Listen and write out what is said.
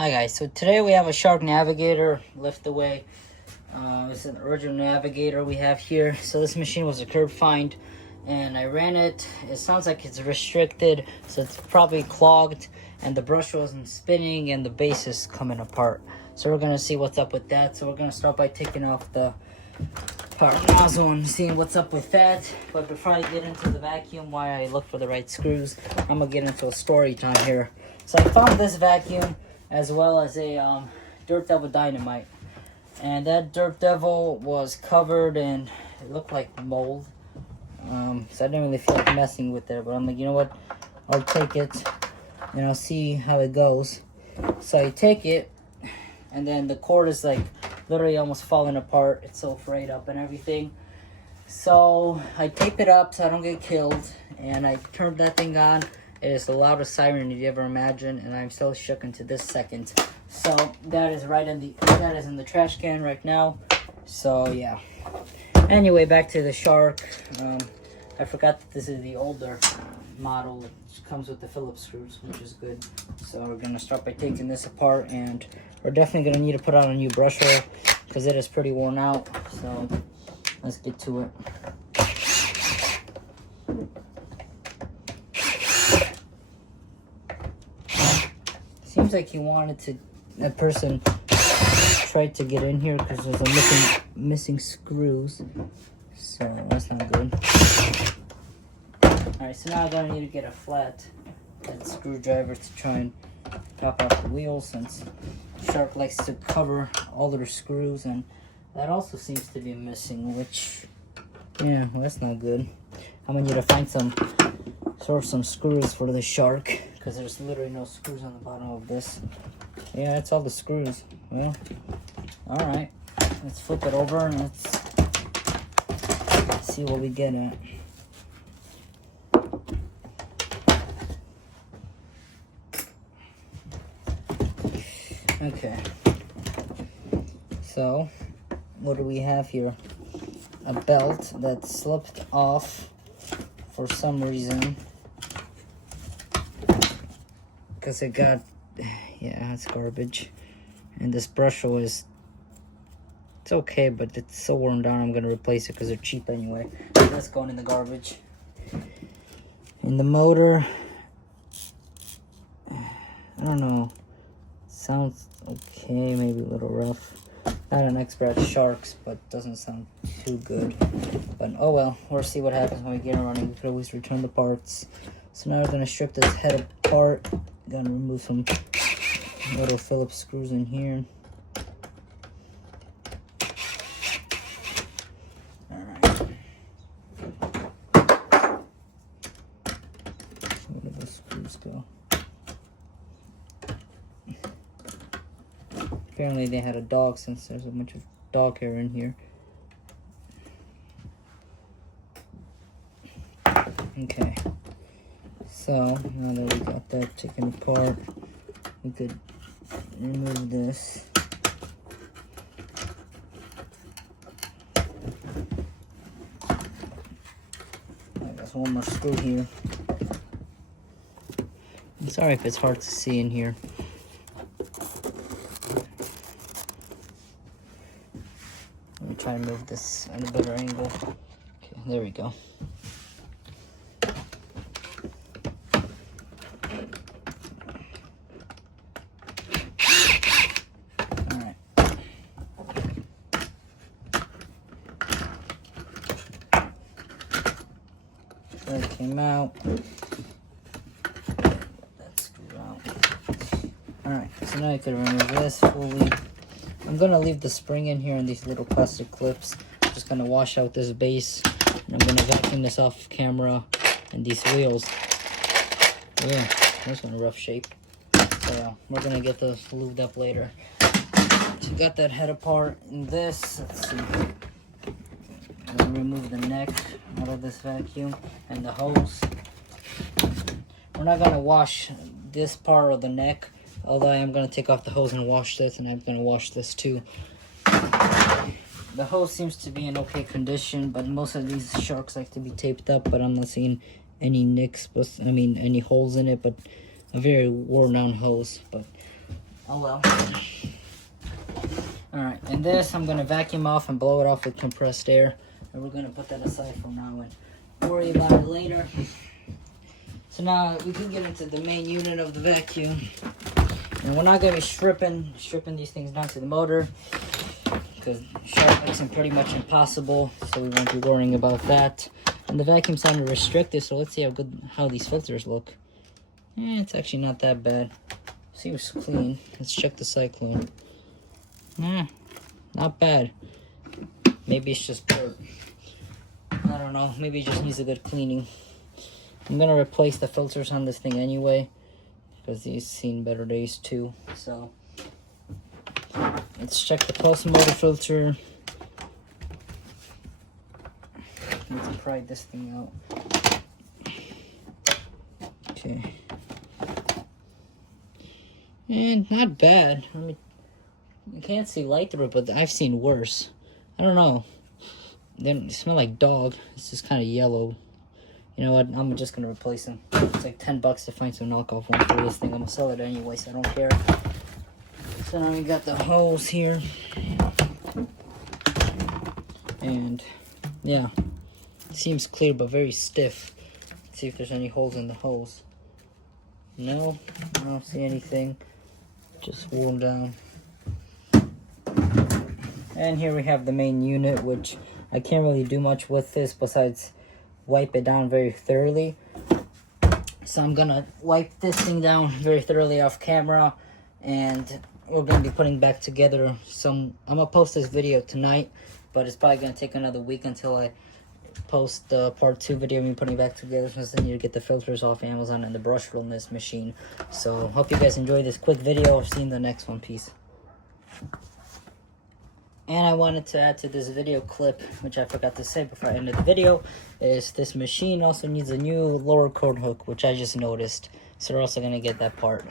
Hi guys, so today we have a Shark Navigator lift away. It's an original Navigator we have here. So this machine was a curb find and I ran it. It sounds like it's restricted, so it's probably clogged and the brush wasn't spinning and the base is coming apart. So we're gonna see what's up with that. So we're gonna start by taking off the power nozzle and seeing what's up with that. But before I get into the vacuum, why I look for the right screws, I'm gonna get into a story time here. So I found this vacuum as well as a Dirt Devil Dynamite, and that Dirt Devil was covered and it looked like mold, so I didn't really feel like messing with it, but I'm like, you know what, I'll take it and I'll see how it goes. So I take it and then the cord is like literally almost falling apart. It's so frayed up and everything. So I tape it up so I don't get killed, and I turned that thing on. It is the loudest siren you'd ever imagine, and I'm still shook into this second. So that is in the trash can right now. So yeah. Anyway, back to the Shark. I forgot that this is the older model. It comes with the Phillips screws, which is good. So we're gonna start by taking this apart, and we're definitely gonna need to put on a new brush oil because it is pretty worn out. So let's get to it. Seems like he wanted to, that person tried to get in here because there's a missing screws. So that's not good. Alright, so now I'm gonna need to get a flat screwdriver to try and pop out the wheels, since Shark likes to cover all their screws, and that also seems to be missing, which, yeah, well, that's not good. I'm gonna need to find some screws for the Shark, because there's literally no screws on the bottom of this. Yeah, that's all the screws. Well, alright, let's flip it over and let's see what we get at. Okay, so what do we have here? A belt that slipped off for some reason, because it got, yeah, it's garbage. And this brush was, it's okay, but it's so worn down. I'm gonna replace it because they're cheap anyway. So that's going in the garbage. And the motor, I don't know, sounds okay, maybe a little rough. Not an expert at Sharks, but doesn't sound too good. But oh well, we'll see what happens when we get it running. We could always return the parts. So now we're gonna strip this head apart. Gonna remove some little Phillips screws in here. Alright. Where do the screws go? Apparently they had a dog, since there's a bunch of dog hair in here. Okay. So, now that we got that taken apart, we could remove this. There's one more screw here. I'm sorry if it's hard to see in here. Let me try and move this at a better angle. Okay, there we go. That came out. That screw out. Alright, so now I could remove this fully. I'm gonna leave the spring in here and these little plastic clips. I'm just gonna wash out this base, and I'm gonna vacuum this off camera and these wheels. Yeah, that's in a rough shape. So yeah, we're gonna get those lubed up later. So got that head apart in this. Let's see. I'm gonna remove the neck out of this vacuum and the hose. We're not gonna wash this part of the neck, although I am gonna take off the hose and wash this, and I'm gonna wash this too. The hose seems to be in okay condition, but most of these Sharks like to be taped up, but I'm not seeing any nicks, any holes in it, but a very worn down hose. But Oh well. Alright, and this I'm gonna vacuum off and blow it off with compressed air. And we're gonna put that aside for now and worry about it later. So now we can get into the main unit of the vacuum. And we're not gonna be stripping these things down to the motor, because sharp makes them pretty much impossible, so we won't be worrying about that. And the vacuum sounded restricted, so let's see how these filters look. It's actually not that bad. Seems clean. Let's check the cyclone. Not bad. Maybe it's just dirt. I don't know. Maybe it just needs a good cleaning. I'm gonna replace the filters on this thing anyway, because these seen better days too. So let's check the pulse motor filter. Let's pry this thing out. Okay. And not bad. I can't see light through it, but I've seen worse. I don't know. They don't smell like dog. It's just kind of yellow. You know what? I'm just gonna replace them. It's like $10 to find some knockoff one for this thing. I'm gonna sell it anyway, so I don't care. So now we got the hose here. And yeah, it seems clear but very stiff. Let's see if there's any holes in the hose. No, I don't see anything. Just worn down. And here we have the main unit, which I can't really do much with this besides wipe it down very thoroughly. So I'm gonna wipe this thing down very thoroughly off camera, and we're gonna be putting back together some. I'm gonna post this video tonight, but it's probably gonna take another week until I post the part 2 video of me putting back together, since I need to get the filters off Amazon and the brush from this machine. So hope you guys enjoyed this quick video. See you in the next one. Peace. And I wanted to add to this video clip, which I forgot to say before I ended the video, is this machine also needs a new lower cord hook, which I just noticed. So we're also going to get that part.